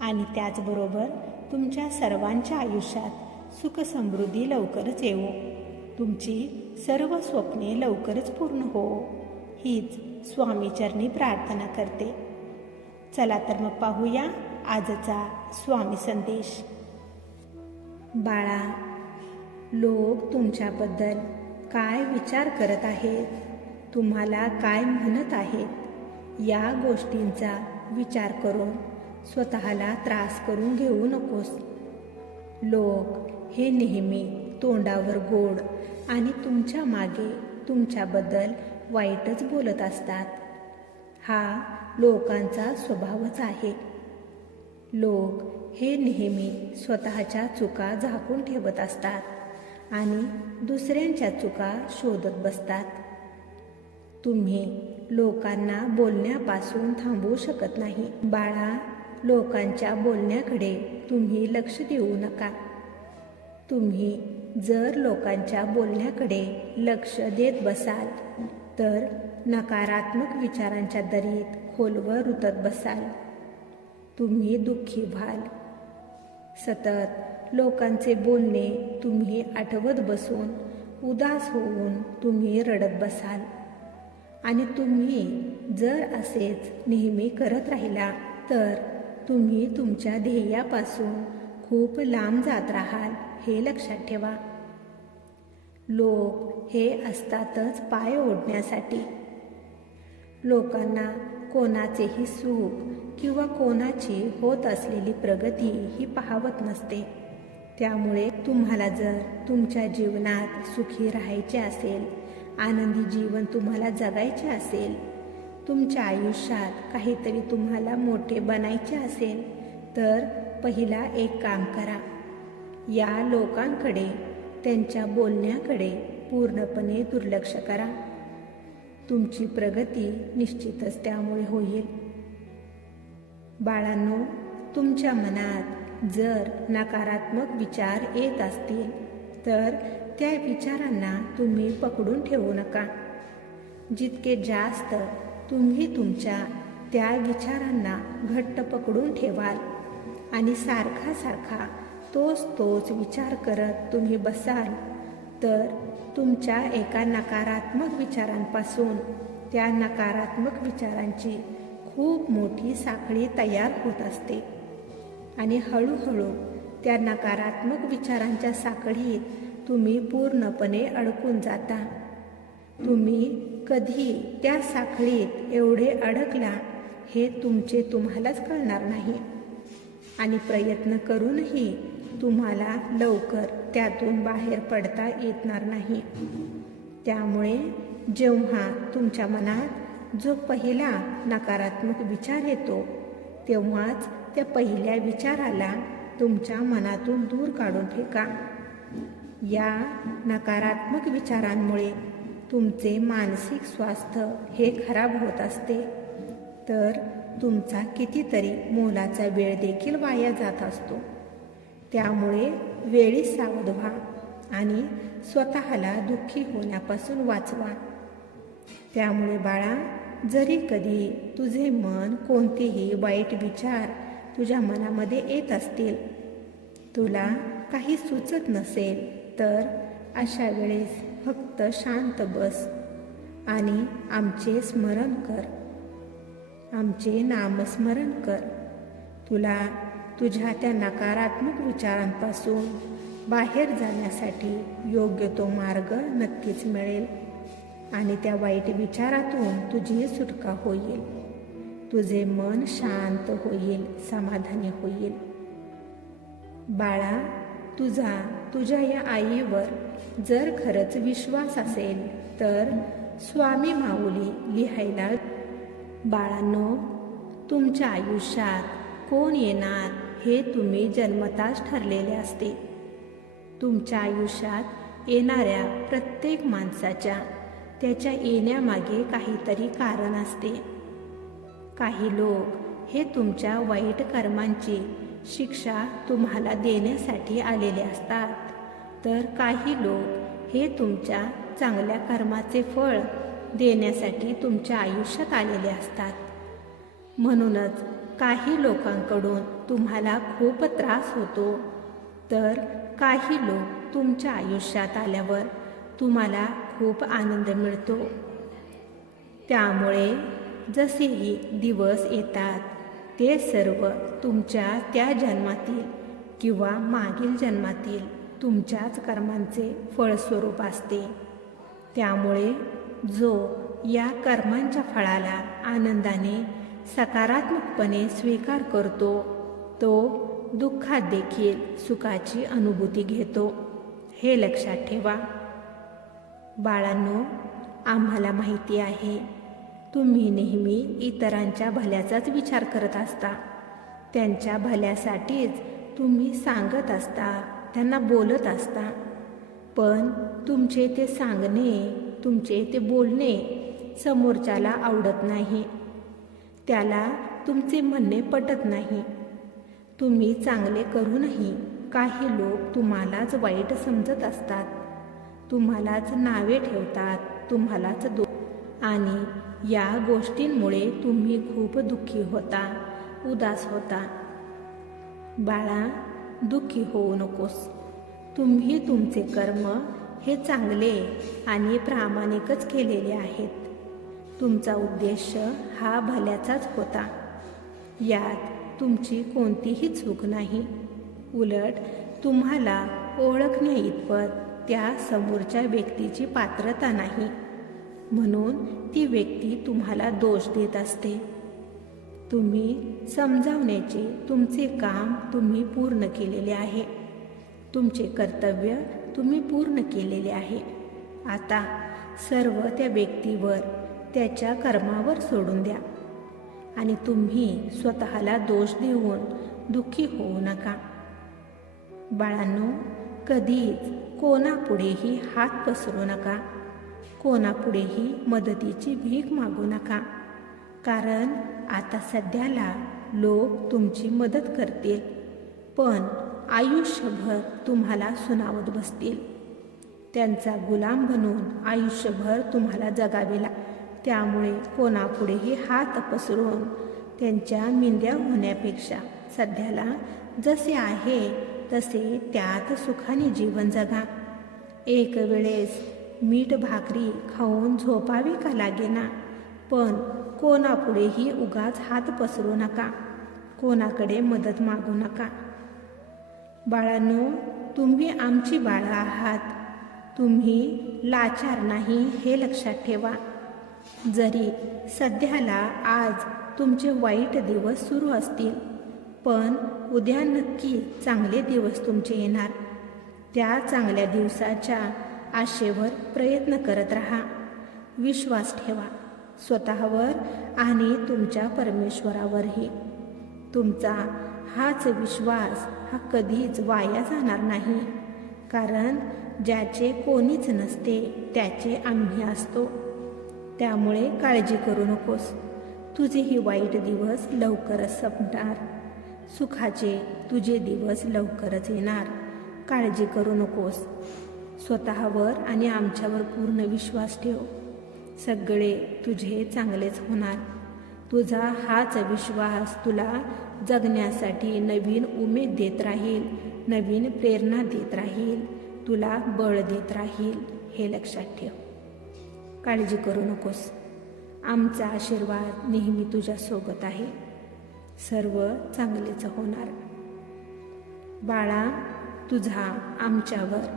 आणि त्याचबरोबर तुमच्या सर्वांच्या आयुष्यात सुखसमृद्धी लवकरच येऊ तुमची सर्व स्वप्ने लवकरच पूर्ण हो. हीच स्वामीचरणी प्रार्थना करते. चला तर मग पाहूया आजचा स्वामी संदेश. बाळा लोक तुमच्याबद्दल काय विचार करत आहेत? तुम्हाला काय म्हणत आहेत? या गोष्टींचा विचार करून स्वतःला त्रास करून घेऊ नकोस. लोक हे नेहमी तोंडावर गोड आणि तुमच्या मागे तुमच्याबद्दल वाईटच बोलत असतात. हा लोकांचा स्वभावच आहे. लोक हे नेहमी स्वतःच्या चुका झाकून ठेवत असतात आणि दुसऱ्यांच्या चुका शोधत बसतात. तुम्ही लोकांना बोलण्यापासून थांबवू शकत नाही. बाळा लोकांच्या बोलण्याकडे तुम्ही लक्ष देऊ नका. तुम्ही जर लोकांच्या बोलण्याकडे लक्ष देत बसाल तर नकारात्मक विचारांच्या दरीत खोलवर रुतत बसाल. तुम्ही दुःखी व्हाल. सतत लोकांचे बोलणे तुम्ही आठवत बसून उदास होऊन तुम्ही रडत बसाल. आणि तुम्ही जर असेच नेहमी करत राहिला तर तुम्ही तुमच्या ध्येयापासून खूप लांब जात राहाल हे लक्षात ठेवा. लोक हे असतातच पाय ओढण्यासाठी. लोकांना कोणाचेही सुख किंवा कोणाची होत असलेली प्रगती ही पाहवत नसते. त्यामुळे तुम्हाला जर तुमच्या जीवनात सुखी राहायचे असेल आनंदी जीवन तुम्हाला जगायचे असेल तुमच्या आयुष्यात काहीतरी तुम्हाला मोठे बनायचे असेल तर पहिला एक काम करा. या लोकांकडे त्यांच्या बोलण्याकडे पूर्णपणे दुर्लक्ष करा. तुमची प्रगती निश्चितच त्यामुळे होईल. बाळांनो तुमच्या मनात जर नकारात्मक विचार येत असतील तर त्या विचारांना तुम्ही पकडून ठेवू नका. जितके जास्त तुम्ही तुमच्या त्या विचारांना घट्ट पकडून ठेवाल. आणि सारखा सारखा तोच तोच विचार करत तुम्ही बसाल. तर तुमच्या एका नकारात्मक विचारांपासून त्या नकारात्मक विचारांची खूप मोठी साखळी तयार होत असते. आणि हळूहळू त्या नकारात्मक विचारांच्या साखळीत तुम्ही पूर्णपणे अडकून जाता. तुम्ही कधी त्या साखळीत एवढे अडकला हे तुमचे तुम्हालाच कळणार नाही. आणि प्रयत्न करूनही तुम्हाला लवकर त्यातून बाहेर पडता येणार नाही. त्यामुळे जेव्हा तुमच्या मनात जो पहिला नकारात्मक विचार येतो तेव्हाच त्या पहिल्या विचाराला तुमच्या मनातून दूर काढून फेका. या नकारात्मक विचारांमुळे तुमचे मानसिक स्वास्थ्य हे खराब होत असते तर तुमचा कितीतरी मोलाचा वेळ देखील वाया जात असतो. त्यामुळे वेळी सावध व्हा आणि स्वतःला दुःखी होण्यापासून वाचवा. त्यामुळे बाळा जरी कधी तुझे मन कोणतेही वाईट विचार तुझ्या मनामध्ये येत असतील तुला काही सुचत नसेल तर अशा वेळेस फक्त शांत बस आणि आमचे स्मरण कर. आमचे नामस्मरण कर. तुला तुझ्या त्या नकारात्मक विचारांपासून बाहेर जाण्यासाठी योग्य तो मार्ग नक्कीच मिळेल आणि त्या वाईट विचारातून तुझी सुटका होईल. तुझे मन शांत होईल समाधानी होईल. बाळा तुझा तुझ्या या आईवर जर खरंच विश्वास असेल तर स्वामी माऊली लिहायला बाळांनो तुमच्या आयुष्यात कोण येणार हे तुम्ही जन्मताच ठरलेले असते. तुमच्या आयुष्यात येणाऱ्या प्रत्येक माणसाच्या त्याच्या येण्यामागे काहीतरी कारण असते. काही लोक हे तुमच्या वाईट कर्मांची शिक्षा तुम्हाला देण्यासाठी आलेले असतात. तर काही लोक हे तुमच्या चांगल्या कर्माचे फळ देण्यासाठी तुमच्या आयुष्यात आलेले असतात. म्हणूनच काही लोकांकडून तुम्हाला खूप त्रास होतो. तर काही लोक तुमच्या आयुष्यात आल्यावर तुम्हाला खूप आनंद मिळतो. त्यामुळे जसेही दिवस येतात ते सर्व तुमच्या त्या जन्मातील किंवा मागील जन्मातील तुमच्याच कर्मांचे फळस्वरूप असते. त्यामुळे जो या कर्मांच्या फळाला आनंदाने सकारात्मकपणे स्वीकार करतो तो दुःखात देखील सुखाची अनुभूती घेतो. हे लक्षात ठेवा. बाळांनो आम्हाला माहिती आहे तुम्ही नेहमी इतरांच्या भल्याचाच विचार करत असता. त्यांच्या भल्यासाठीच तुम्ही सांगत असता त्यांना बोलत असता. पण तुमचे ते सांगणे तुमचे ते बोलणे समोरच्याला आवडत नाही. त्याला तुमचे म्हणणे पटत नाही. तुम्ही चांगले करूनही काही लोक तुम्हालाच वाईट समजत असतात. तुम्हालाच नावे ठेवतात तुम्हालाच दो आणि या गोष्टींमुळे तुम्ही खूप दुःखी होता उदास होता. बाळा दुःखी होऊ नकोस. तुम्ही तुमचे कर्म हे चांगले आणि प्रामाणिकच केलेले आहेत. तुमचा उद्देश हा भल्याचाच होता. यात तुमची कोणतीही चूक नाही. उलट तुम्हाला ओळखण्या इतपत त्या समोरच्या व्यक्तीची पात्रता नाही. म्हणून ती व्यक्ती तुम्हाला दोष देत असते. तुम्ही समजावण्याचे तुमचे काम तुम्ही पूर्ण केलेले आहे. तुमचे कर्तव्य तुम्ही पूर्ण केलेले आहे. आता सर्व त्या व्यक्तीवर त्याच्या कर्मावर सोडून द्या. आणि तुम्ही स्वतःला दोष देऊन दुःखी होऊ नका. बाळांनो कधीच कोणापुढेही हात पसरू नका. कोणापुढेही मदतीची भीक मागू नका. कारण आता सध्याला लोक तुमची मदत करतील पण आयुष्यभर तुम्हाला सुनावत बसतील. त्यांचा गुलाम बनून आयुष्यभर तुम्हाला जगावे लाग त्यामुळे कोणापुढेही हात पसरून त्यांच्या मिंद्या होण्यापेक्षा सध्याला जसे आहे तसे त्यात सुखाने जीवन जगा. एक वेळेस मीठ भाकरी खाऊन झोपावी का लागेना? पण कोणापुढेही उगाच हात पसरू नका. कोणाकडे मदत मागू नका. बाळांनो तुम्ही आमची बाळं आहात. तुम्ही लाचार नाही हे लक्षात ठेवा. जरी सध्याला आज तुमचे वाईट दिवस सुरू असतील पण उद्या नक्की चांगले दिवस तुमचे येणार. त्या चांगल्या दिवसाच्या आशेवर प्रयत्न करत राहा. विश्वास ठेवा. स्वतःवर आणि तुमच्या परमेश्वरावरही. तुमचा हाच विश्वास हा कधीच वाया जाणार नाही. कारण ज्याचे कोणीच नसते त्याचे आम्ही असतो. त्यामुळे काळजी करू नकोस. तुझेही वाईट दिवस लवकरच संपणार. सुखाचे तुझे दिवस लवकरच येणार. काळजी करू नकोस. स्वतःवर आणि आमच्यावर पूर्ण विश्वास ठेव. सगळे तुझे चांगलेच होणार. तुझा हाच विश्वास तुला जगण्यासाठी नवीन उमेद देत राहील नवीन प्रेरणा देत राहील तुला बळ देत राहील हे लक्षात ठेव. काळजी करू नकोस. आमचा आशीर्वाद नेहमी तुझ्यासोबत आहे. सर्व चांगलेच होणार. बाळा तुझा आमच्यावर